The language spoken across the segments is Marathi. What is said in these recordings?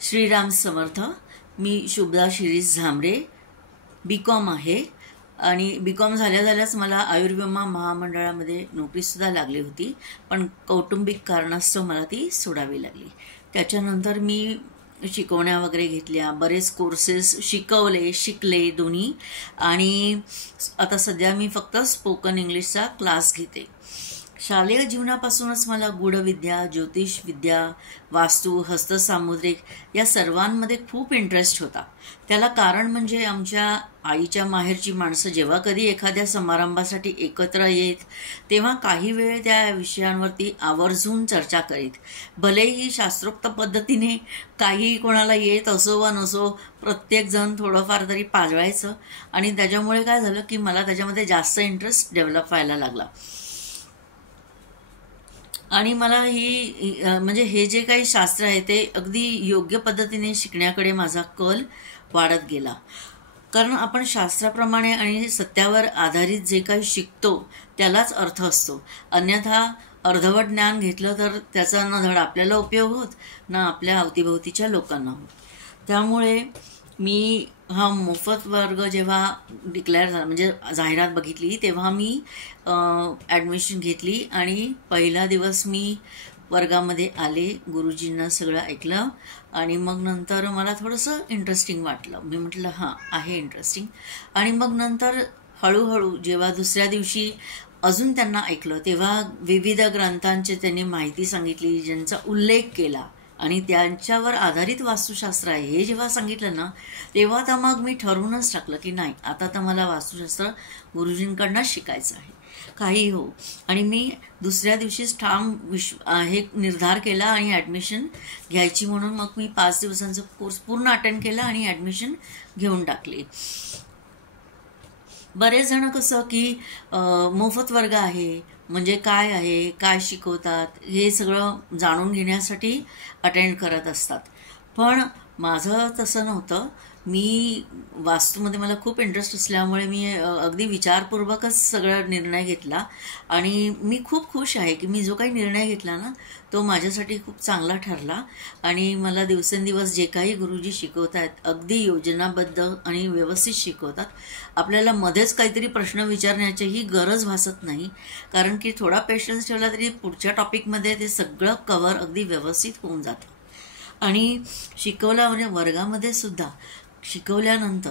श्रीराम समर्थ। मी शुभदा शिरीष झांबरे, बीकॉम आहे आणि बीकॉम झाल्याच मला आयुर्विमा महामंडळामध्ये नोकरीसुद्धा लागली होती, पण कौटुंबिक कारणास्तव मला ती सोडावी लागली। त्याच्यानंतर मी शिकवण्या वगैरे घेतल्या, बरेच कोर्सेस शिकले दोन्ही, आणि आता सध्या मी फक्त स्पोकन इंग्लिशचा क्लास घेते। शालेय जीवनापासूनच मला गूढविद्या, ज्योतिषविद्या, वास्तू, हस्तसामुद्रिक या सर्वांमध्ये खूप इंटरेस्ट होता। त्याला कारण म्हणजे आमच्या आईच्या माहेरची माणसं जेव्हा कधी एखाद्या समारंभासाठी एकत्र येत तेव्हा काही वेळ त्या विषयांवरती आवर्जून चर्चा करीत। भलेही शास्त्रोक्त पद्धतीने काही कोणाला येत असो वा नसो, प्रत्येक जण थोडंफार तरी पाजवायचं, आणि त्याच्यामुळे काय झालं की मला त्याच्यामध्ये जास्त इंटरेस्ट डेव्हलप व्हायला लागला। आणि मला म्हणजे हे जे काही शास्त्र आहे ते अगदी योग्य पद्धतीने शिकण्याकडे माझा कल वाढत गेला। कारण आपण शास्त्राप्रमाणे आणि सत्यावर आधारित जे काही शिकतो त्यालाच अर्थ असतो, अन्यथा अर्धवट ज्ञान घेतलं तर त्याचा न धड आपल्याला उपयोग होत ना आपल्या अवतीभोवतीच्या लोकांना होत। त्यामुळे मी हा मोफत वर्ग जेव्हा डिक्लेअर झाला, म्हणजे जाहिरात बघितली, तेव्हा मी ॲडमिशन घेतली आणि पहिला दिवस मी वर्गामध्ये आले, गुरुजींना सगळं ऐकलं आणि मग नंतर मला थोडंसं इंटरेस्टिंग वाटलं। मी म्हटलं हां आहे इंटरेस्टिंग, आणि मग नंतर हळूहळू जेव्हा दुसऱ्या दिवशी अजून त्यांना ऐकलं तेव्हा विविध ग्रंथांची त्यांनी माहिती सांगितली, ज्यांचा उल्लेख केला आणि त्यांच्यावर आधारित वास्तुशास्त्र आहे हे जेव्हा सांगितलं ना, तेव्हा तर मग मी ठरवूनच टाकलं की नाही, आता तर मला वास्तुशास्त्र गुरुजींकडनं शिकायचं आहे, काही हो। आणि मी दुसऱ्या दिवशीच ठाम हे निर्धार केला आणि ॲडमिशन घ्यायची म्हणून मग मी 5 दिवसांचा कोर्स पूर्ण अटेंड केला आणि ॲडमिशन घेऊन टाकली। बरेच जण कसं की मोफत वर्ग आहे म्हणजे काय आहे, काय शिकवतात हे सगळं जाणून घेण्यासाठी अटेंड करत असतात, पण माझं तसं नव्हतं। मी वास्तूमध्ये मला खूप इंटरेस्ट असल्यामुळे मी अगदी विचारपूर्वकच सगळा निर्णय घेतला आणि मी खूप खुश आहे की मी जो काही निर्णय घेतला ना तो माझ्यासाठी खूप चांगला ठरला। आणि मला दिवसेंदिवस जे काही गुरुजी शिकवत आहेत अगदी योजनाबद्ध आणि व्यवस्थित शिकवतात। आपल्याला मध्येच काहीतरी प्रश्न विचारण्याचीही गरज भासत नाही, कारण की थोडा पेशन्स ठेवला तरी पुढच्या टॉपिकमध्ये ते सगळं कव्हर अगदी व्यवस्थित होऊन जातं। आणि शिकवला म्हणजे वर्गामध्ये सुद्धा शिकवल्यानंतर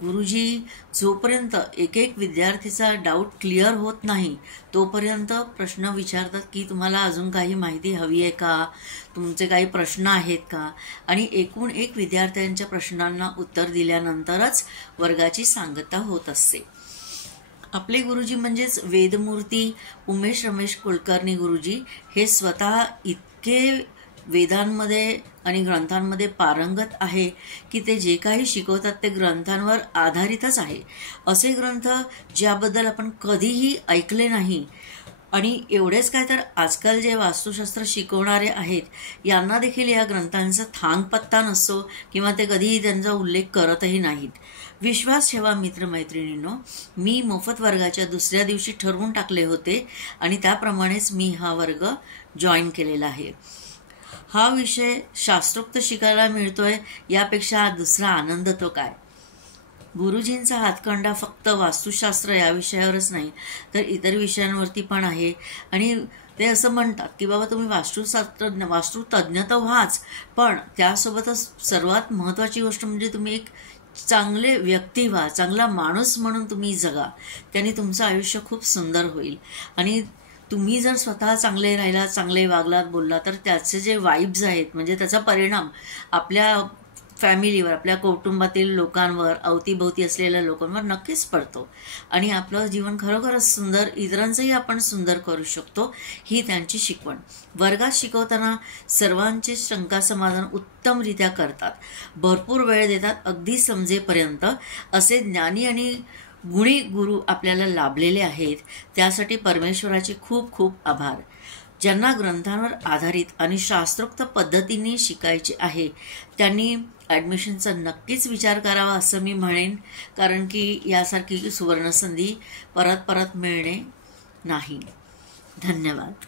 गुरुजी जोपर्यंत एक विद्यार्थीचा डाऊट क्लिअर होत नाही तोपर्यंत प्रश्न विचारतात की तुम्हाला अजून काही माहिती हवी आहे का, तुमचे काही प्रश्न आहेत का, आणि एकूण एक विद्यार्थ्यांच्या प्रश्नांना उत्तर दिल्यानंतरच वर्गाची सांगता होत असते। आपले गुरुजी म्हणजेच वेदमूर्ती उमेश रमेश कुलकर्णी गुरुजी हे स्वतः इतके वेदांमध्ये आणि ग्रंथांमध्ये पारंगत आहे की ते जे काही शिकवतात ते ग्रंथांवर आधारितच आहे। असे ग्रंथ ज्याबद्दल आपण कधीही ऐकले नाही, आणि एवढेच काय तर आजकाल जे वास्तुशास्त्र शिकवणारे आहेत यांना देखील या ग्रंथांचा थांगपत्ता नसतो किंवा ते कधीही त्यांचा उल्लेख करतही नाहीत। विश्वास ठेवा मित्रमैत्रिणींनो, मी मोफत वर्गाच्या दुसऱ्या दिवशी ठरवून टाकले होते आणि त्याप्रमाणेच मी हा वर्ग जॉईन केलेला आहे। हा विषय शास्त्रोक्त शिकायला मिळतोय यापेक्षा दुसरा आनंद तो काय। गुरुजींचा हातखंडा फक्त वास्तुशास्त्र या विषयावरच नाही तर इतर विषयांवरती पण आहे, आणि ते असं म्हणतात की बाबा तुम्ही वास्तुतज्ञ तर व्हाच, पण त्यासोबतच सर्वात महत्त्वाची गोष्ट म्हणजे तुम्ही एक चांगले व्यक्ती व्हा, चांगला माणूस म्हणून तुम्ही जगा, त्याने तुमचं आयुष्य खूप सुंदर होईल। आणि तुम्ही जर स्वतः चांगले राहिलात, चांगले वागलात, बोललात तर त्याचे जे वाईब्स आहेत म्हणजे त्याचा परिणाम आपल्या फॅमिलीवर, आपल्या कुटुंबातील लोकांवर, अवतीभोवती असलेल्या लोकांवर नक्कीच पडतो, आणि आपलं जीवन खरोखरच सुंदर, इतरांचंही आपण सुंदर करू शकतो, ही त्यांची शिकवण। वर्गात शिकवताना सर्वांचे शंका समाधान उत्तमरित्या करतात, भरपूर वेळ देतात, अगदी समजेपर्यंत। असे ज्ञानी आणि गुणी गुरु आपल्याला लाभलेले आहेत, त्यासाठी परमेश्वराचे खूप खूप आभार। ज्यांना ग्रंथांवर आधारित आणि शास्त्रोक्त पद्धतीने शिकायचे आहे त्यांनी ॲडमिशनचा नक्कीच विचार करावा असं मी म्हणेन, कारण की यासारखी सुवर्णसंधी परत परत मिळणे नाही। धन्यवाद।